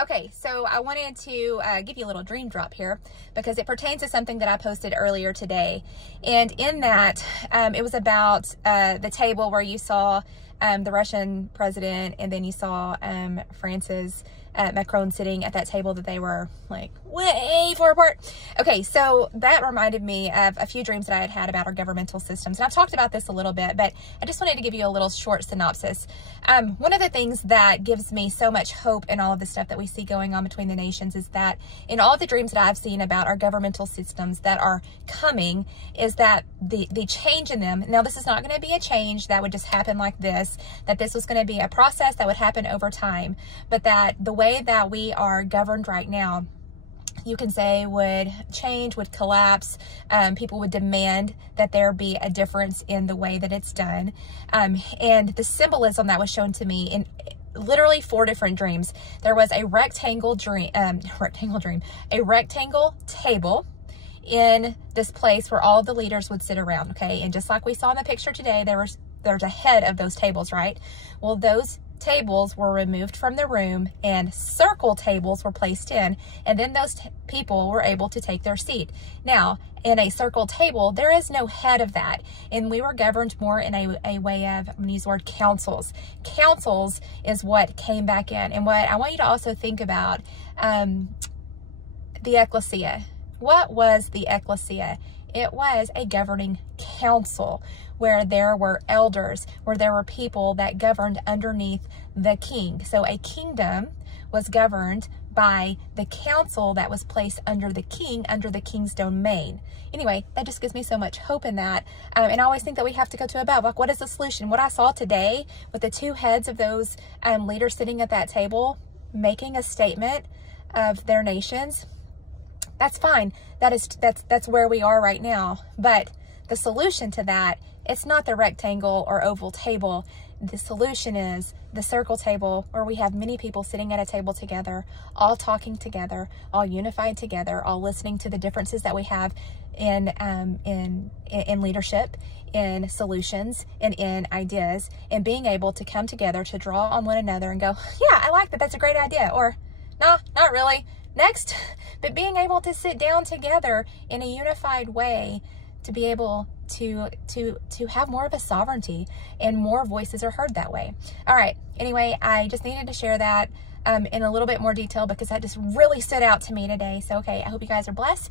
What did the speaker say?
Okay, so I wanted to give you a little dream drop here because it pertains to something that I posted earlier today. And in that, it was about the table where you saw the Russian president, and then you saw France's Macron sitting at that table that they were like way far apart. Okay, so that reminded me of a few dreams that I had had about our governmental systems. And I've talked about this a little bit, but I just wanted to give you a little short synopsis. One of the things that gives me so much hope in all of the stuff that we see going on between the nations is that in all of the dreams that I've seen about our governmental systems that are coming is that the change in them, now this is not going to be a change that would just happen like this, that this was going to be a process that would happen over time, but that the way that we are governed right now, you can say would change, would collapse. People would demand that there be a difference in the way that it's done. And the symbolism that was shown to me in literally 4 different dreams. There was a rectangle table in this place where all of the leaders would sit around, okay? And just like we saw in the picture today, there's a head of those tables, right? Well, those tables were removed from the room and circle tables were placed in, and then those people were able to take their seat. Now, in a circle table, there is no head of that, and we were governed more in a way of, I'm going to use the word councils. Councils is what came back in, and what I want you to also think about, the ecclesia. What was the ecclesia? It was a governing council where there were elders, where there were people that governed underneath the king. So a kingdom was governed by the council that was placed under the king's domain. Anyway, that just gives me so much hope in that. And I always think that we have to go to about, like, what is the solution? What I saw today with the 2 heads of those leaders sitting at that table, making a statement of their nations, that's fine. That's where we are right now. But the solution to that, it's not the rectangle or oval table. The solution is the circle table, where we have many people sitting at a table together, all talking together, all unified together, all listening to the differences that we have in leadership, in solutions, and in ideas, and being able to come together to draw on one another and go, yeah, I like that. That's a great idea. Or, no, not really. Next. But being able to sit down together in a unified way to be able to have more of a sovereignty, and more voices are heard that way. All right. Anyway, I just needed to share that in a little bit more detail because that just really stood out to me today. So, okay, I hope you guys are blessed.